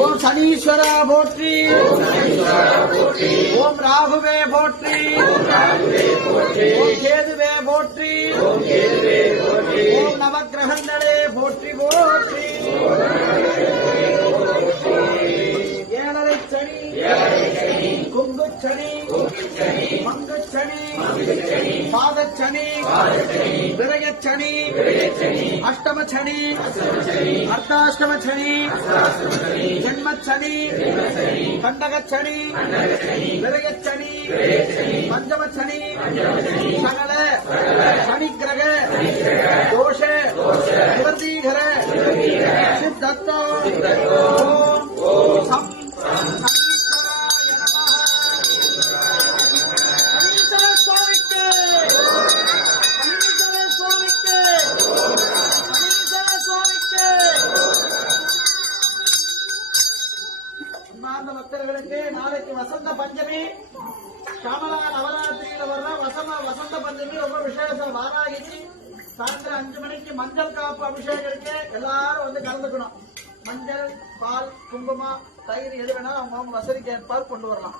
ஓம் சனீஸ்வரா போற்றி, ஓம் ராகுவே போற்றி, ஓம் கேதுவே போற்றி, ஓம் நவக்கிரகங்களே போற்றி போற்றி. ஏழரை சனி, குங்குச்சனி, மங்குச்சனி, பாதச்சனி, விரயச்சனி, அஷ்டமச்சனி, அர்த்தாஷ்டமச்சனி, ஜன்மச்சனி, கண்டகச்சனி, விரயச்சனி, பஞ்சமச்சனி, சகல சனிக்கிரக தோஷ நிவர்த்தீகர சித்தத்தோ ஓம் சம் பக்தர்களுக்கு நாளைக்கு வசந்த பஞ்சமி, ஷாமலா நவராத்திரியில வர்ற வசந்த பஞ்சமி ரொம்ப விசேஷம். வாராகினி சாயந்தரம் 5 மணிக்கு மஞ்சள் காப்பு அபிஷேகம் இருக்கு. எல்லாரும் வந்து கலந்துக்கணும். மஞ்சள், பால், குங்குமம், தயிர் எது வேணாலும் அவங்க வசதிக்கு ஏற்பாடு கொண்டு வரலாம்.